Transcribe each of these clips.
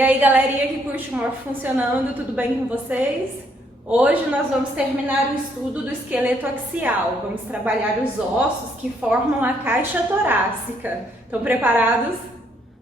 E aí, galerinha que curte o Morfo Funcionando, tudo bem com vocês? Hoje nós vamos terminar o estudo do esqueleto axial. Vamos trabalhar os ossos que formam a caixa torácica. Estão preparados?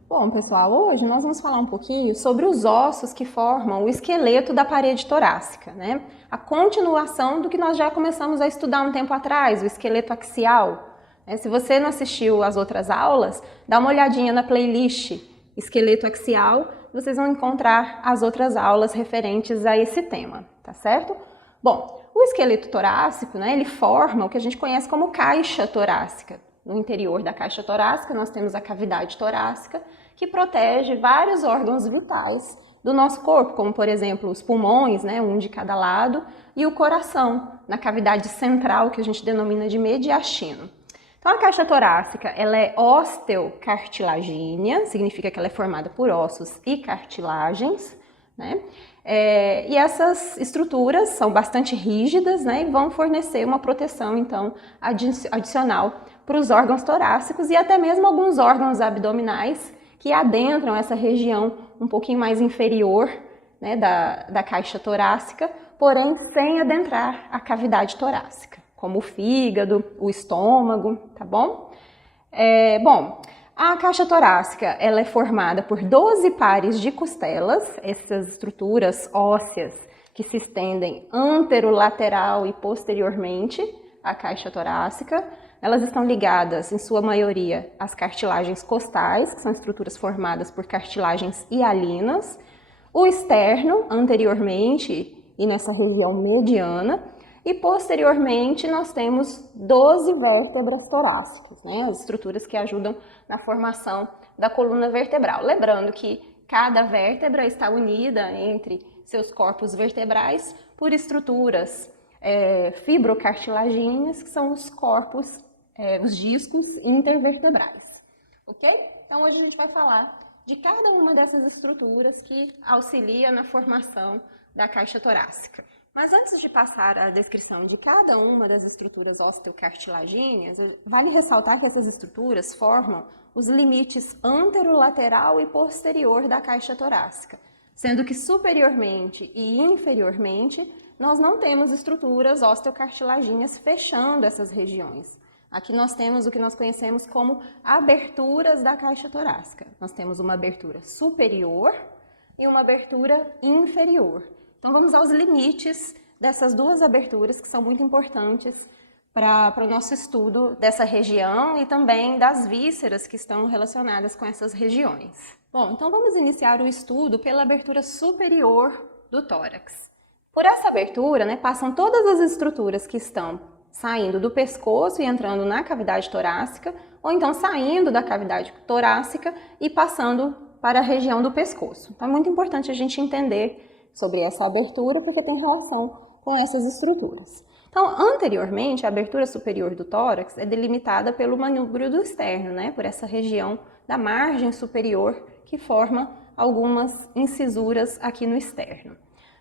Bom, pessoal, hoje nós vamos falar um pouquinho sobre os ossos que formam o esqueleto da parede torácica, né? A continuação do que nós já começamos a estudar um tempo atrás, o esqueleto axial. Se você não assistiu às outras aulas, dá uma olhadinha na playlist Esqueleto Axial, vocês vão encontrar as outras aulas referentes a esse tema, tá certo? Bom, o esqueleto torácico, né, ele forma o que a gente conhece como caixa torácica. No interior da caixa torácica, nós temos a cavidade torácica, que protege vários órgãos vitais do nosso corpo, como, por exemplo, os pulmões, né, um de cada lado, e o coração, na cavidade central, que a gente denomina de mediastino. Então, a caixa torácica, ela é osteocartilagínea, significa que ela é formada por ossos e cartilagens, né? E essas estruturas são bastante rígidas, né, e vão fornecer uma proteção, então, adicional para os órgãos torácicos e até mesmo alguns órgãos abdominais que adentram essa região um pouquinho mais inferior, né, da caixa torácica, porém sem adentrar a cavidade torácica, como o fígado, o estômago, tá bom? Bom, a caixa torácica ela é formada por 12 pares de costelas, essas estruturas ósseas que se estendem anterolateral e posteriormente à caixa torácica. Elas estão ligadas, em sua maioria, às cartilagens costais, que são estruturas formadas por cartilagens hialinas, o externo, anteriormente e nessa região mediana, e posteriormente nós temos 12 vértebras torácicas, né? As estruturas que ajudam na formação da coluna vertebral. Lembrando que cada vértebra está unida entre seus corpos vertebrais por estruturas fibrocartilagíneas, que são os corpos, os discos intervertebrais, ok? Então hoje a gente vai falar de cada uma dessas estruturas que auxilia na formação da caixa torácica. Mas antes de passar a descrição de cada uma das estruturas osteocartilagíneas, vale ressaltar que essas estruturas formam os limites anterolateral e posterior da caixa torácica, sendo que superiormente e inferiormente nós não temos estruturas osteocartilagíneas fechando essas regiões. Aqui nós temos o que nós conhecemos como aberturas da caixa torácica. Nós temos uma abertura superior e uma abertura inferior. Então vamos aos limites dessas duas aberturas que são muito importantes para o nosso estudo dessa região e também das vísceras que estão relacionadas com essas regiões. Bom, então vamos iniciar o estudo pela abertura superior do tórax. Por essa abertura, né, passam todas as estruturas que estão saindo do pescoço e entrando na cavidade torácica, ou então saindo da cavidade torácica e passando para a região do pescoço. Então é muito importante a gente entender sobre essa abertura, porque tem relação com essas estruturas. Então, anteriormente, a abertura superior do tórax é delimitada pelo manúbrio do externo, né? Por essa região da margem superior que forma algumas incisuras aqui no externo.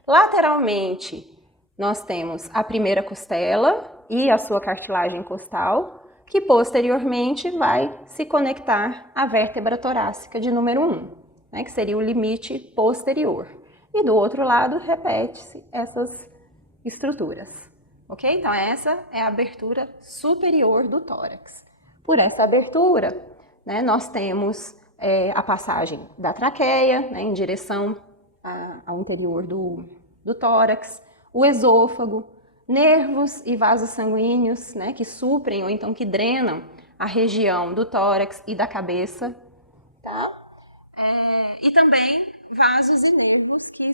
Lateralmente, nós temos a primeira costela e a sua cartilagem costal, que posteriormente vai se conectar à vértebra torácica de número 1, né? Que seria o limite posterior. E do outro lado, repete-se essas estruturas, ok? Então, essa é a abertura superior do tórax. Por essa abertura, né, nós temos a passagem da traqueia, né, em direção ao interior do tórax, o esôfago, nervos e vasos sanguíneos, né, que suprem ou então que drenam a região do tórax e da cabeça, tá? E também vasos e nervos que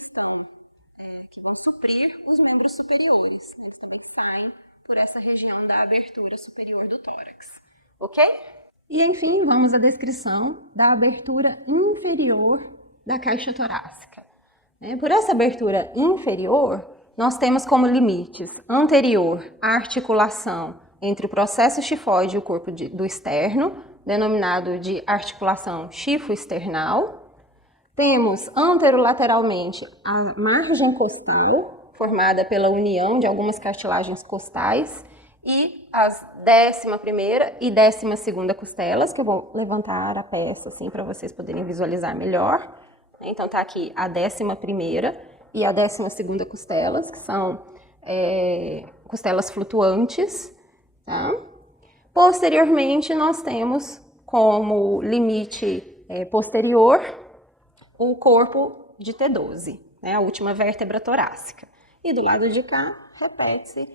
vão suprir os membros superiores, né? Eles também saem por essa região da abertura superior do tórax, ok? E enfim, vamos à descrição da abertura inferior da caixa torácica. Por essa abertura inferior, nós temos como limites anterior a articulação entre o processo xifoide e o corpo do externo, denominado de articulação xifoexternal. Temos anterolateralmente a margem costal, formada pela união de algumas cartilagens costais, e as 11ª e 12ª costelas, que eu vou levantar a peça assim para vocês poderem visualizar melhor. Então, tá aqui a 11ª e a 12ª costelas, que são costelas flutuantes, tá? Posteriormente, nós temos como limite posterior o corpo de T12, né? A última vértebra torácica. E do lado de cá, repete-se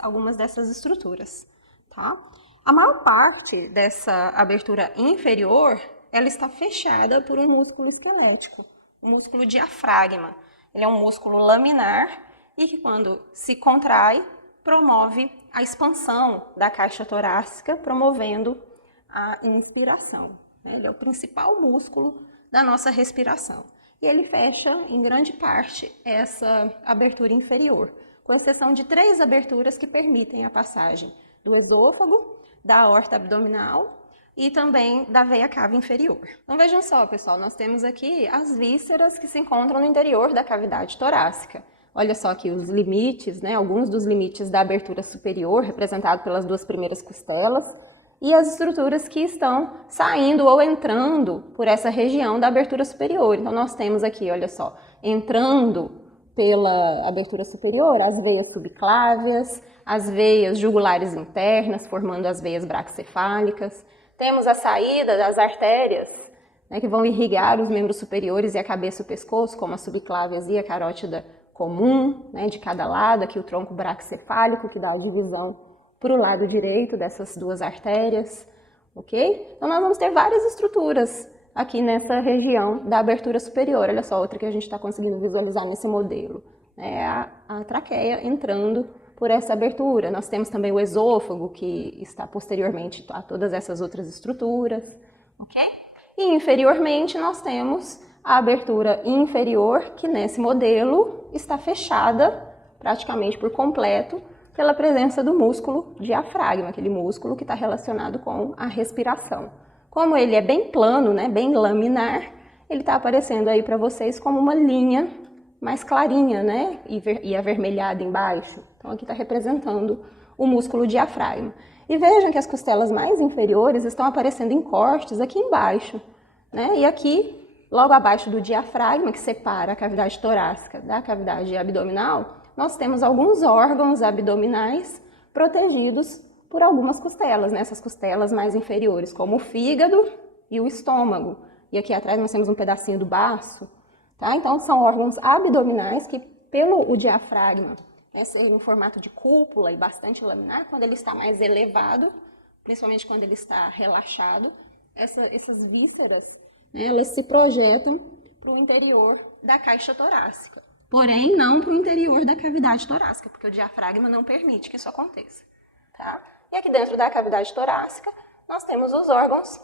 algumas dessas estruturas, tá? A maior parte dessa abertura inferior, ela está fechada por um músculo esquelético, o músculo diafragma. Ele é um músculo laminar e que, quando se contrai, promove a expansão da caixa torácica, promovendo a inspiração. Ele é o principal músculo da nossa respiração. E ele fecha, em grande parte, essa abertura inferior, com exceção de 3 aberturas que permitem a passagem do esôfago, da aorta abdominal e também da veia cava inferior. Então vejam só, pessoal, nós temos aqui as vísceras que se encontram no interior da cavidade torácica. Olha só aqui os limites, né? Alguns dos limites da abertura superior, representado pelas 2 primeiras costelas, e as estruturas que estão saindo ou entrando por essa região da abertura superior. Então nós temos aqui, olha só, entrando pela abertura superior, as veias subclávias, as veias jugulares internas, formando as veias braquicefálicas. Temos a saída das artérias, né, que vão irrigar os membros superiores e a cabeça e o pescoço, como as subclávias e a carótida comum, né, de cada lado. Aqui o tronco braquicefálico, que dá a divisão para o lado direito dessas 2 artérias, ok? Então nós vamos ter várias estruturas aqui nessa região da abertura superior. Olha só, outra que a gente está conseguindo visualizar nesse modelo. É a traqueia entrando por essa abertura. Nós temos também o esôfago, que está posteriormente a todas essas outras estruturas, ok? E inferiormente nós temos a abertura inferior, que nesse modelo está fechada praticamente por completo pela presença do músculo diafragma, aquele músculo que está relacionado com a respiração. Como ele é bem plano, né, bem laminar, ele está aparecendo aí para vocês como uma linha mais clarinha, né, e avermelhada embaixo. Então aqui está representando o músculo diafragma. E vejam que as costelas mais inferiores estão aparecendo em cortes aqui embaixo, né, e aqui, logo abaixo do diafragma, que separa a cavidade torácica da cavidade abdominal, nós temos alguns órgãos abdominais protegidos por algumas costelas, né? Essas costelas mais inferiores, como o fígado e o estômago. E aqui atrás nós temos um pedacinho do baço, tá? Então são órgãos abdominais que, pelo o diafragma, em formato de cúpula e bastante laminar, quando ele está mais elevado, principalmente quando ele está relaxado, essas vísceras, né, elas se projetam para o interior da caixa torácica. Porém, não para o interior da cavidade torácica, porque o diafragma não permite que isso aconteça, tá? E aqui dentro da cavidade torácica, nós temos os órgãos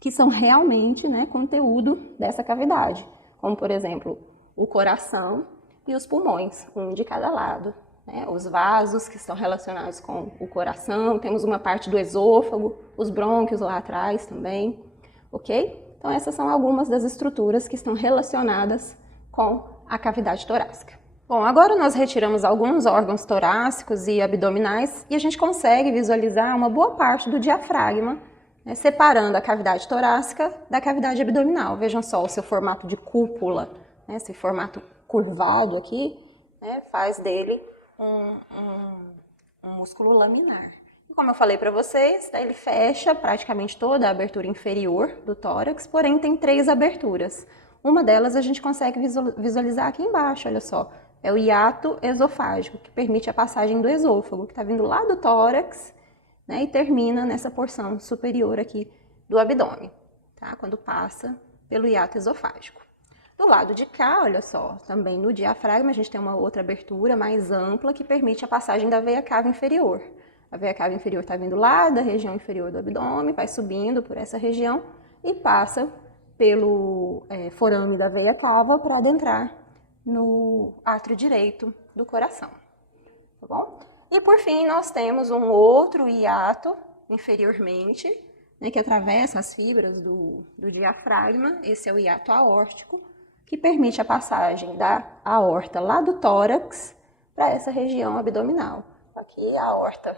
que são realmente, né, conteúdo dessa cavidade, como, por exemplo, o coração e os pulmões, um de cada lado, né? Os vasos que estão relacionados com o coração, temos uma parte do esôfago, os brônquios lá atrás também, ok? Então, essas são algumas das estruturas que estão relacionadas com a cavidade torácica. Bom, agora nós retiramos alguns órgãos torácicos e abdominais e a gente consegue visualizar uma boa parte do diafragma, né, separando a cavidade torácica da cavidade abdominal. Vejam só o seu formato de cúpula, né, esse formato curvado aqui, né, faz dele um músculo laminar. E como eu falei para vocês, ele fecha praticamente toda a abertura inferior do tórax, porém tem 3 aberturas. Uma delas a gente consegue visualizar aqui embaixo, olha só. É o hiato esofágico, que permite a passagem do esôfago, que está vindo lá do tórax, né, e termina nessa porção superior aqui do abdômen, tá? Quando passa pelo hiato esofágico. Do lado de cá, olha só, também no diafragma a gente tem uma outra abertura mais ampla que permite a passagem da veia cava inferior. A veia cava inferior está vindo lá da região inferior do abdômen, vai subindo por essa região e passa pelo forame da veia cava para adentrar no átrio direito do coração, tá bom? E por fim nós temos um outro hiato inferiormente, né, que atravessa as fibras do diafragma. Esse é o hiato aórtico, que permite a passagem da aorta lá do tórax para essa região abdominal. Aqui a aorta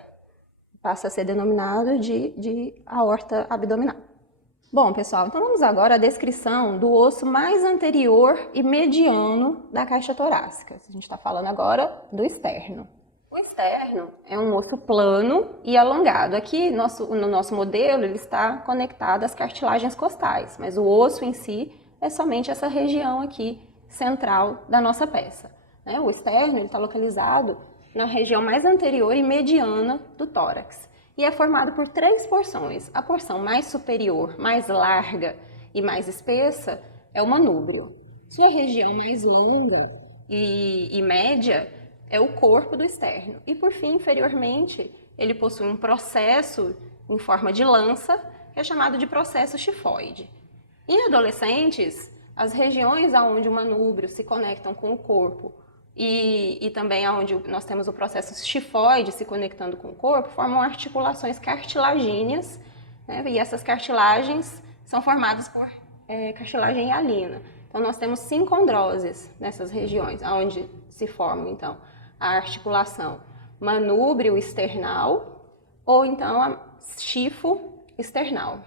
passa a ser denominada de aorta abdominal. Bom, pessoal, então vamos agora à descrição do osso mais anterior e mediano da caixa torácica. A gente está falando agora do externo. O externo é um osso plano e alongado. Aqui, no nosso modelo, ele está conectado às cartilagens costais, mas o osso em si é somente essa região aqui central da nossa peça. O externo está localizado na região mais anterior e mediana do tórax. E é formado por 3 porções. A porção mais superior, mais larga e mais espessa é o manúbrio. Sua região mais longa e média é o corpo do externo. E por fim, inferiormente, ele possui um processo em forma de lança, que é chamado de processo chifoide. Em adolescentes, as regiões onde o manúbrio se conectam com o corpo e também onde nós temos o processo chifoide se conectando com o corpo, formam articulações cartilagíneas, né? E essas cartilagens são formadas por cartilagem hialina. Então, nós temos sincondroses nessas regiões, onde se forma, então, a articulação manúbrio external ou, então, a chifo external.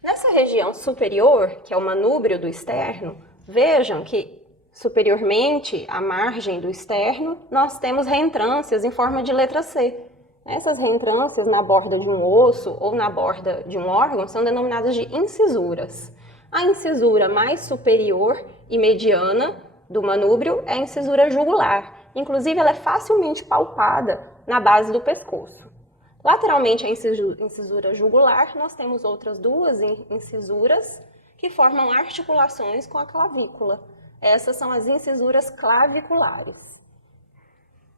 Nessa região superior, que é o manúbrio do externo, vejam que superiormente à margem do externo, nós temos reentrâncias em forma de letra C. Essas reentrâncias na borda de um osso ou na borda de um órgão são denominadas de incisuras. A incisura mais superior e mediana do manúbrio é a incisura jugular. Inclusive, ela é facilmente palpada na base do pescoço. Lateralmente à incisura jugular, nós temos outras 2 incisuras que formam articulações com a clavícula. Essas são as incisuras claviculares.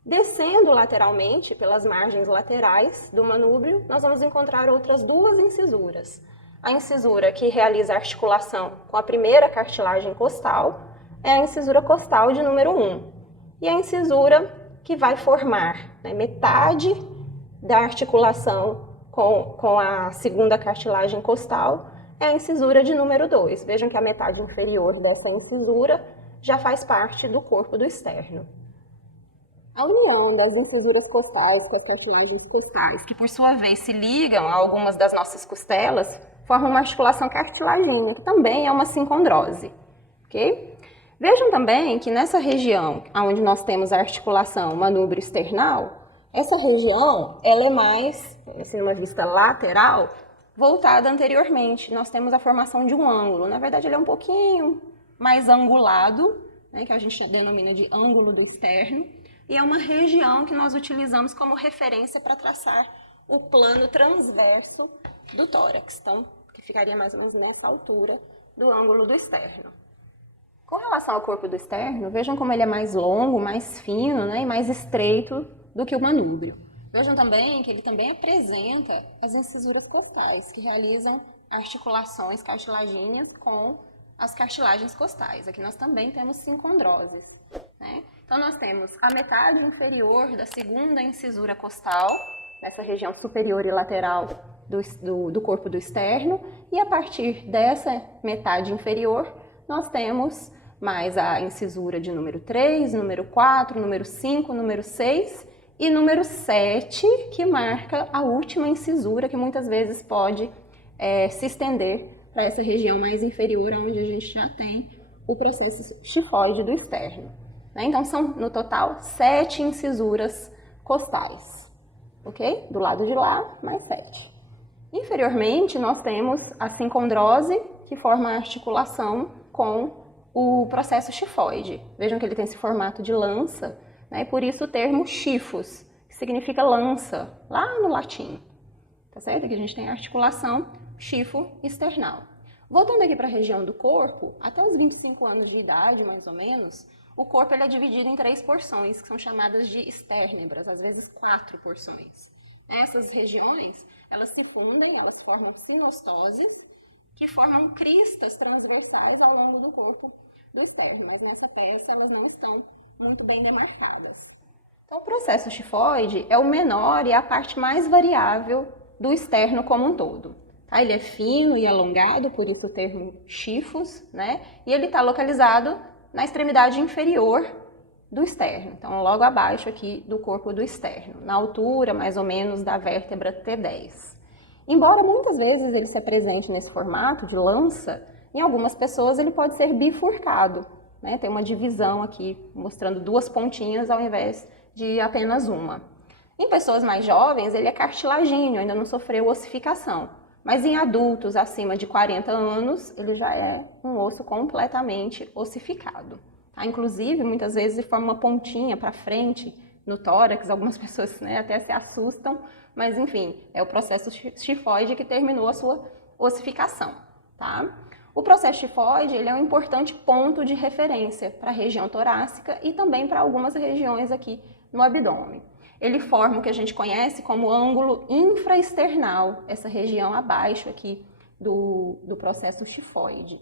Descendo lateralmente, pelas margens laterais do manúbrio, nós vamos encontrar outras 2 incisuras. A incisura que realiza a articulação com a primeira cartilagem costal é a incisura costal de número 1. E a incisura que vai formar metade da articulação com a segunda cartilagem costal é a incisura de número 2. Vejam que a metade inferior dessa incisura já faz parte do corpo do externo. A união das incisuras costais com as cartilagens costais, que por sua vez se ligam a algumas das nossas costelas, formam uma articulação cartilagínea, que também é uma sincondrose. Okay? Vejam também que nessa região onde nós temos a articulação manúbrio external, essa região ela é mais, assim, numa vista lateral, voltada anteriormente. Nós temos a formação de um ângulo. Na verdade, ele é um pouquinho mais angulado, né, que a gente denomina de ângulo do externo, e é uma região que nós utilizamos como referência para traçar o plano transverso do tórax, então, que ficaria mais ou menos nessa altura do ângulo do externo. Com relação ao corpo do externo, vejam como ele é mais longo, mais fino, né, e mais estreito do que o manúbrio. Vejam também que ele também apresenta as incisuras costais, que realizam articulações cartilagíneas com as cartilagens costais. Aqui nós também temos sincondroses, né? Então, nós temos a metade inferior da segunda incisura costal, nessa região superior e lateral do corpo do externo, e a partir dessa metade inferior, nós temos mais a incisura de número 3, número 4, número 5, número 6 e número 7, que marca a última incisura, que muitas vezes pode se estender para essa região mais inferior, onde a gente já tem o processo chifoide do externo. Então, são, no total, 7 incisuras costais, ok? Do lado de lá, mais 7. Inferiormente, nós temos a sincondrose, que forma a articulação com o processo chifoide. Vejam que ele tem esse formato de lança, né? E por isso o termo chifos, que significa lança, lá no latim. Tá certo? Aqui a gente tem a articulação chifo external. Voltando aqui para a região do corpo, até os 25 anos de idade, mais ou menos, o corpo ele é dividido em 3 porções, que são chamadas de esternebras, às vezes 4 porções. Essas regiões, elas se fundem, elas formam sinostose, que formam cristas transversais ao longo do corpo do externo, mas nessa peça elas não estão muito bem demarcadas. Então, o processo chifoide é o menor e a parte mais variável do externo como um todo. Tá? Ele é fino e alongado, por isso o termo chifos, né? E ele está localizado na extremidade inferior do externo, então logo abaixo aqui do corpo do externo, na altura mais ou menos da vértebra T10. Embora muitas vezes ele se apresente nesse formato de lança, em algumas pessoas ele pode ser bifurcado, né? Tem uma divisão aqui mostrando duas pontinhas ao invés de apenas uma. Em pessoas mais jovens ele é cartilagíneo, ainda não sofreu ossificação. Mas em adultos acima de 40 anos, ele já é um osso completamente ossificado. Tá? Inclusive, muitas vezes ele forma uma pontinha para frente no tórax, algumas pessoas, né, até se assustam, mas enfim, é o processo tifoide que terminou a sua ossificação. Tá? O processo tifoide ele é um importante ponto de referência para a região torácica e também para algumas regiões aqui no abdômen. Ele forma o que a gente conhece como ângulo infraesternal, essa região abaixo aqui do processo tifoide,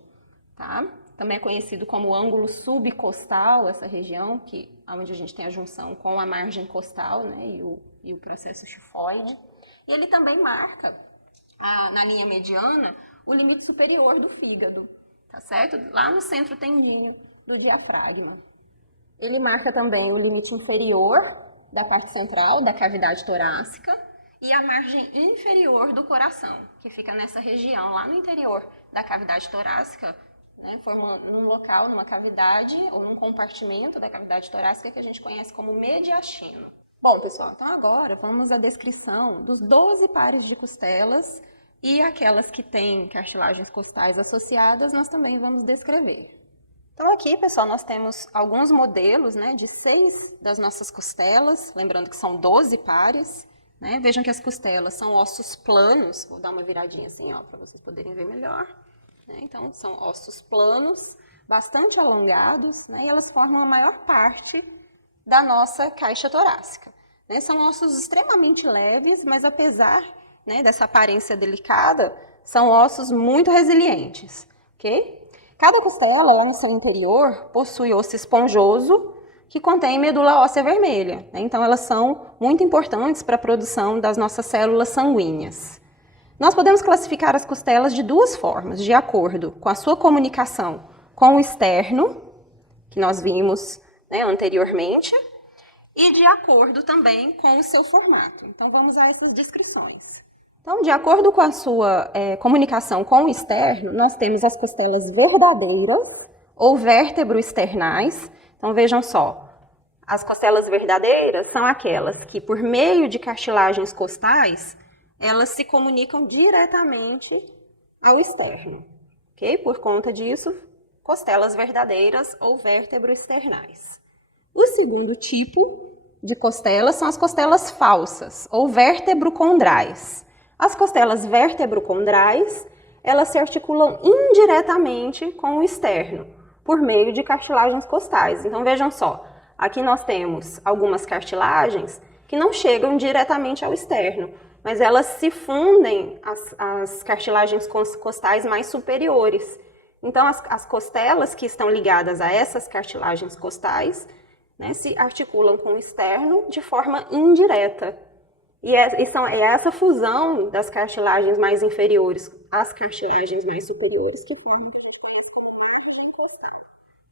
tá? Também é conhecido como ângulo subcostal, essa região onde a gente tem a junção com a margem costal, né, e o processo tifoide. E ele também marca, na linha mediana, o limite superior do fígado, tá certo? Lá no centro tendíneo do diafragma. Ele marca também o limite inferior da parte central da cavidade torácica e a margem inferior do coração, que fica nessa região, lá no interior da cavidade torácica, né, formando num local, numa cavidade ou num compartimento da cavidade torácica que a gente conhece como mediastino. Bom, pessoal, então agora vamos à descrição dos 12 pares de costelas e aquelas que têm cartilagens costais associadas, nós também vamos descrever. Então aqui, pessoal, nós temos alguns modelos, né, de 6 das nossas costelas, lembrando que são 12 pares, né? Vejam que as costelas são ossos planos, vou dar uma viradinha assim, ó, para vocês poderem ver melhor, né? Então, são ossos planos, bastante alongados, né, e elas formam a maior parte da nossa caixa torácica, né? São ossos extremamente leves, mas apesar, né, dessa aparência delicada, são ossos muito resilientes, ok? Cada costela, lá no seu interior, possui osso esponjoso que contém medula óssea vermelha, né? Então, elas são muito importantes para a produção das nossas células sanguíneas. Nós podemos classificar as costelas de duas formas, de acordo com a sua comunicação com o externo, que nós vimos, né, anteriormente, e de acordo também com o seu formato. Então, vamos às descrições. Então, de acordo com a sua comunicação com o externo, nós temos as costelas verdadeiras ou vértebro-externais. Então, vejam só, as costelas verdadeiras são aquelas que, por meio de cartilagens costais, elas se comunicam diretamente ao externo, ok? Por conta disso, costelas verdadeiras ou vértebro-externais. O segundo tipo de costelas são as costelas falsas ou vértebro-condrais. As costelas vértebro-condrais, elas se articulam indiretamente com o externo, por meio de cartilagens costais. Então, vejam só, aqui nós temos algumas cartilagens que não chegam diretamente ao externo, mas elas se fundem às cartilagens costais mais superiores. Então, as costelas que estão ligadas a essas cartilagens costais, né, se articulam com o externo de forma indireta. E é essa fusão das cartilagens mais inferiores às cartilagens mais superiores que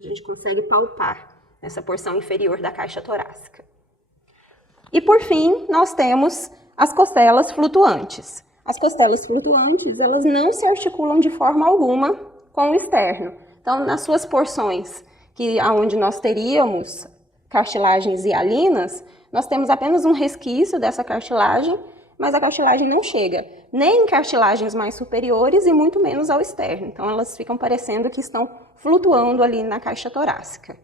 a gente consegue palpar nessa porção inferior da caixa torácica. E por fim, nós temos as costelas flutuantes. As costelas flutuantes, elas não se articulam de forma alguma com o externo. Então, nas suas porções, onde nós teríamos cartilagens hialinas, nós temos apenas um resquício dessa cartilagem, mas a cartilagem não chega nem em cartilagens mais superiores e muito menos ao externo. Então, elas ficam parecendo que estão flutuando ali na caixa torácica.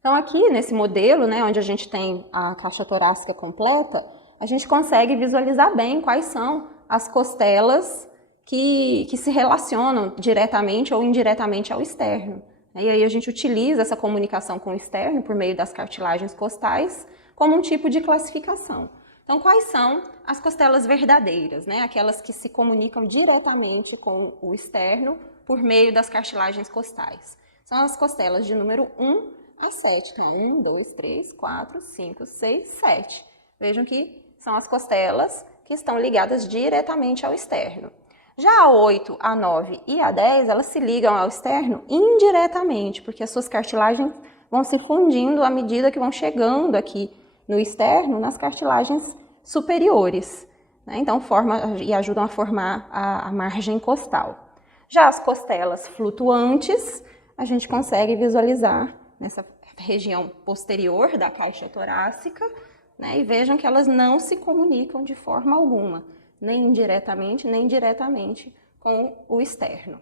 Então, aqui nesse modelo, né, onde a gente tem a caixa torácica completa, a gente consegue visualizar bem quais são as costelas que se relacionam diretamente ou indiretamente ao externo. E aí a gente utiliza essa comunicação com o externo por meio das cartilagens costais como um tipo de classificação. Então, quais são as costelas verdadeiras, né? Aquelas que se comunicam diretamente com o externo por meio das cartilagens costais. São as costelas de número 1 a 7. Então, 1, 2, 3, 4, 5, 6, 7. Vejam que são as costelas que estão ligadas diretamente ao externo. Já a 8, a 9 e a 10, elas se ligam ao externo indiretamente, porque as suas cartilagens vão se fundindo à medida que vão chegando aqui no externo, nas cartilagens superiores. né? Então forma e ajudam a formar a margem costal. Já as costelas flutuantes, a gente consegue visualizar nessa região posterior da caixa torácica, né? E vejam que elas não se comunicam de forma alguma, nem indiretamente, nem diretamente com o externo.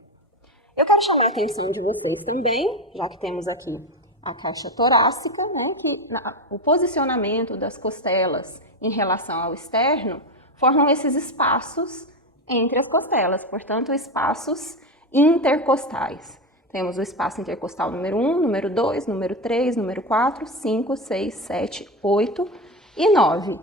Eu quero chamar a atenção de vocês também, já que temos aqui a caixa torácica, né, que o posicionamento das costelas em relação ao externo formam esses espaços entre as costelas, portanto, espaços intercostais. Temos o espaço intercostal número 1, número 2, número 3, número 4, 5, 6, 7, 8 e 9.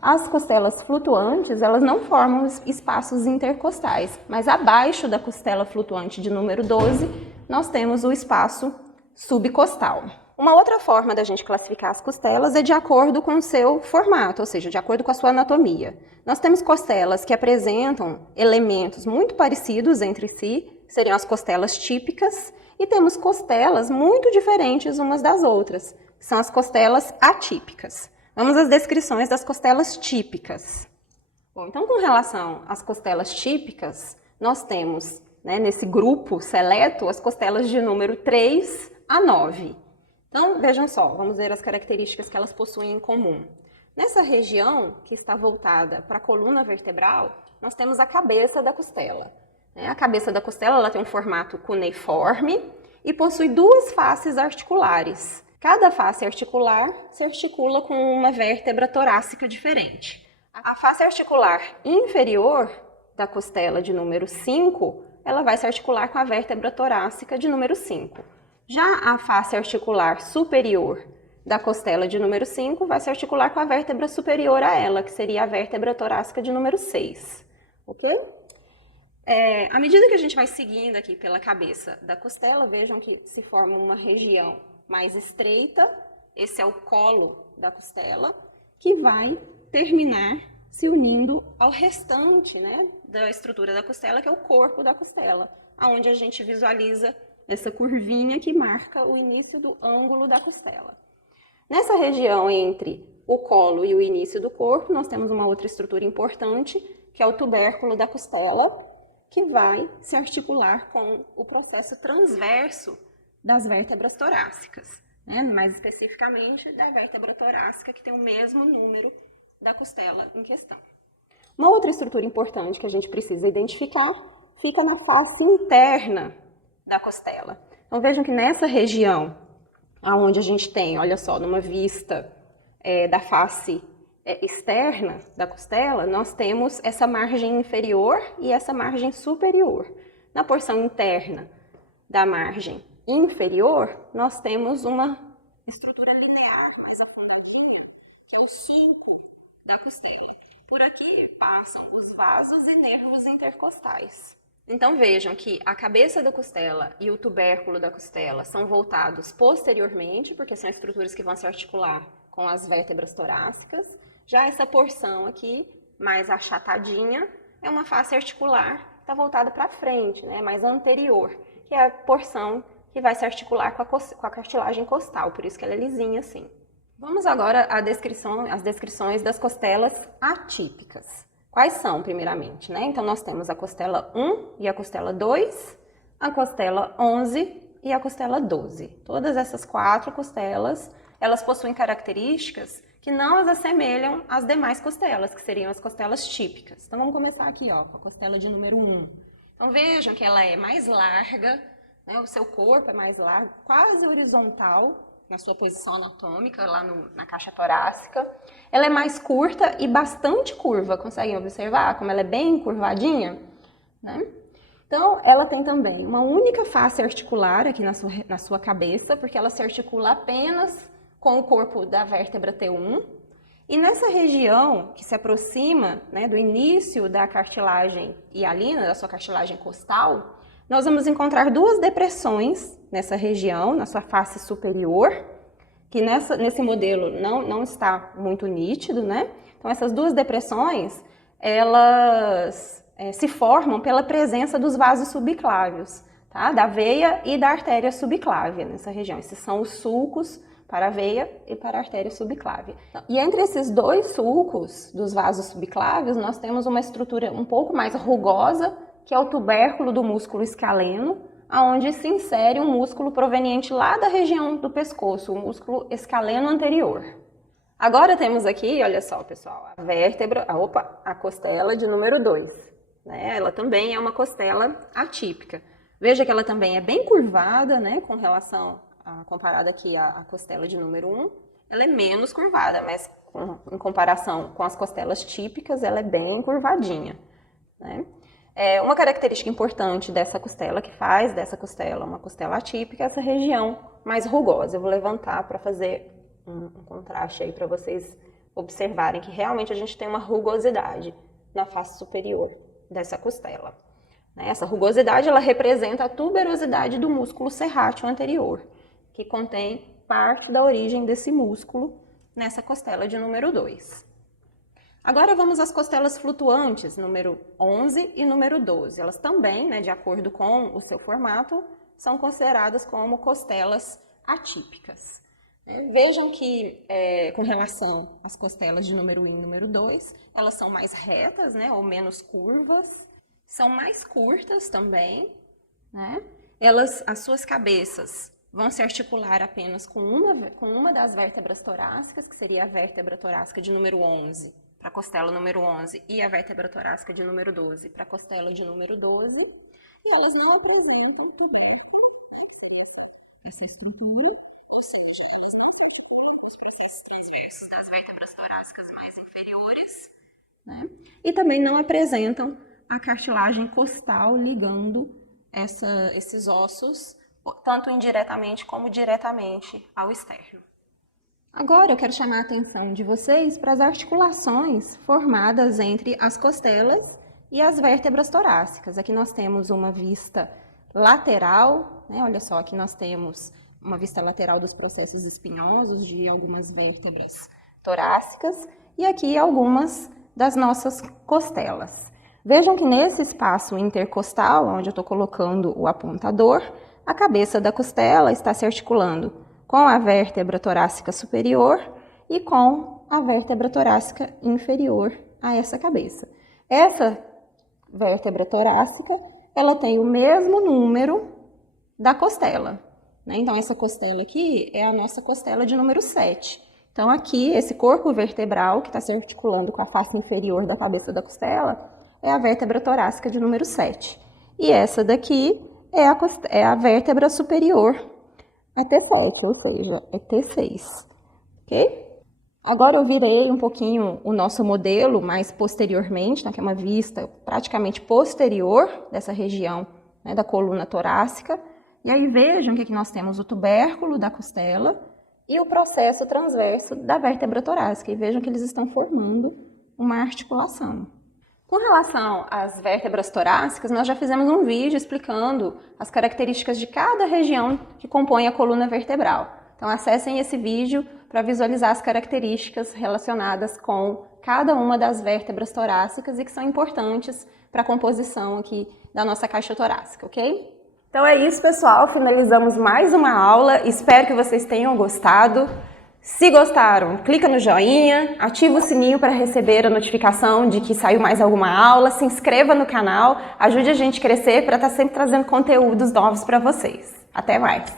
As costelas flutuantes, elas não formam espaços intercostais, mas abaixo da costela flutuante de número 12, nós temos o espaço subcostal. Uma outra forma da gente classificar as costelas é de acordo com o seu formato, ou seja, de acordo com a sua anatomia. Nós temos costelas que apresentam elementos muito parecidos entre si, que seriam as costelas típicas, e temos costelas muito diferentes umas das outras, que são as costelas atípicas. Vamos às descrições das costelas típicas. Bom, então, com relação às costelas típicas, nós temos, né, nesse grupo seleto, as costelas de número 3 a 9. Então, vejam só, vamos ver as características que elas possuem em comum. Nessa região, que está voltada para a coluna vertebral, nós temos a cabeça da costela. A cabeça da costela ela tem um formato cuneiforme e possui duas faces articulares. Cada face articular se articula com uma vértebra torácica diferente. A face articular inferior da costela de número 5, ela vai se articular com a vértebra torácica de número 5. Já a face articular superior da costela de número 5 vai se articular com a vértebra superior a ela, que seria a vértebra torácica de número 6. Ok? À medida que a gente vai seguindo aqui pela cabeça da costela, vejam que se forma uma região mais estreita, esse é o colo da costela, que vai terminar se unindo ao restante, né, da estrutura da costela, que é o corpo da costela, onde a gente visualiza essa curvinha que marca o início do ângulo da costela. Nessa região entre o colo e o início do corpo, nós temos uma outra estrutura importante, que é o tubérculo da costela, que vai se articular com o processo transverso das vértebras torácicas, né? Mais especificamente da vértebra torácica, que tem o mesmo número da costela em questão. Uma outra estrutura importante que a gente precisa identificar fica na face interna da costela. Então vejam que nessa região, onde a gente tem, olha só, numa vista da face externa da costela, nós temos essa margem inferior e essa margem superior. Na porção interna da margem inferior, nós temos uma estrutura linear mais afundadinha, que é o sulco da costela. Por aqui passam os vasos e nervos intercostais. Então vejam que a cabeça da costela e o tubérculo da costela são voltados posteriormente, porque são estruturas que vão se articular com as vértebras torácicas. Já essa porção aqui, mais achatadinha, é uma face articular que está voltada para frente, né, mais anterior, que é a porção que vai se articular com a cartilagem costal, por isso que ela é lisinha assim. Vamos agora às descrições das costelas atípicas. Quais são, primeiramente, né? Então, nós temos a costela 1 e a costela 2, a costela 11 e a costela 12. Todas essas 4 costelas, elas possuem características que não as assemelham às demais costelas, que seriam as costelas típicas. Então, vamos começar aqui, ó, com a costela de número 1. Então, vejam que ela é mais larga, né? O seu corpo é mais largo, quase horizontal, na sua posição anatômica, lá na caixa torácica. Ela é mais curta e bastante curva, conseguem observar como ela é bem curvadinha? Né? Então, ela tem também uma única face articular aqui na sua cabeça, porque ela se articula apenas com o corpo da vértebra T1. E nessa região que se aproxima, né, do início da cartilagem hialina, da sua cartilagem costal, nós vamos encontrar 2 depressões nessa região, na sua face superior, que nesse modelo não está muito nítido, né? Então, essas 2 depressões, elas se formam pela presença dos vasos subclávios, tá? Da veia e da artéria subclávia nessa região. Esses são os sulcos para a veia e para a artéria subclávia. E entre esses dois sulcos dos vasos subclávios, nós temos uma estrutura um pouco mais rugosa, que é o tubérculo do músculo escaleno, onde se insere um músculo proveniente lá da região do pescoço, o músculo escaleno anterior. Agora temos aqui, olha só, pessoal, a vértebra, a costela de número 2. Né? Ela também é uma costela atípica. Veja que ela também é bem curvada, né, com relação, comparada aqui à costela de número 1, ela é menos curvada, mas em comparação com as costelas típicas, ela é bem curvadinha, né? Uma característica importante dessa costela, que faz dessa costela uma costela atípica, é essa região mais rugosa. Eu vou levantar para fazer um contraste aí para vocês observarem que realmente a gente tem uma rugosidade na face superior dessa costela. Essa rugosidade, ela representa a tuberosidade do músculo serrátil anterior, que contém parte da origem desse músculo nessa costela de número 2. Agora vamos às costelas flutuantes, número 11 e número 12. Elas também, né, de acordo com o seu formato, são consideradas como costelas atípicas. Vejam que, com relação às costelas de número 1 e número 2, elas são mais retas, né, ou menos curvas, são mais curtas também, né? As suas cabeças vão se articular apenas com uma das vértebras torácicas, que seria a vértebra torácica de número 11, para a costela número 11, e a vértebra torácica de número 12 para a costela de número 12, e elas não apresentam também essa estrutura, ou seja, elas não apresentam os processos transversos das vértebras torácicas mais inferiores, né? E também não apresentam a cartilagem costal ligando esses ossos, tanto indiretamente como diretamente ao externo. Agora eu quero chamar a atenção de vocês para as articulações formadas entre as costelas e as vértebras torácicas. Aqui nós temos uma vista lateral, né? Olha só, aqui nós temos uma vista lateral dos processos espinhosos de algumas vértebras torácicas e aqui algumas das nossas costelas. Vejam que nesse espaço intercostal, onde eu estou colocando o apontador, a cabeça da costela está se articulando com a vértebra torácica superior e com a vértebra torácica inferior a essa cabeça. Essa vértebra torácica, ela tem o mesmo número da costela, né? Então, essa costela aqui é a nossa costela de número 7. Então, aqui, esse corpo vertebral que está se articulando com a face inferior da cabeça da costela é a vértebra torácica de número 7. E essa daqui é a vértebra superior a T7, ou seja, é T6, ok? Agora eu virei um pouquinho o nosso modelo mais posteriormente, né, que é uma vista praticamente posterior dessa região, né, da coluna torácica. E aí vejam que aqui nós temos o tubérculo da costela e o processo transverso da vértebra torácica. E vejam que eles estão formando uma articulação. Com relação às vértebras torácicas, nós já fizemos um vídeo explicando as características de cada região que compõe a coluna vertebral. Então acessem esse vídeo para visualizar as características relacionadas com cada uma das vértebras torácicas e que são importantes para a composição aqui da nossa caixa torácica, ok? Então é isso, pessoal. Finalizamos mais uma aula. Espero que vocês tenham gostado. Se gostaram, clica no joinha, ativa o sininho para receber a notificação de que saiu mais alguma aula, se inscreva no canal, ajude a gente a crescer para estar sempre trazendo conteúdos novos para vocês. Até mais!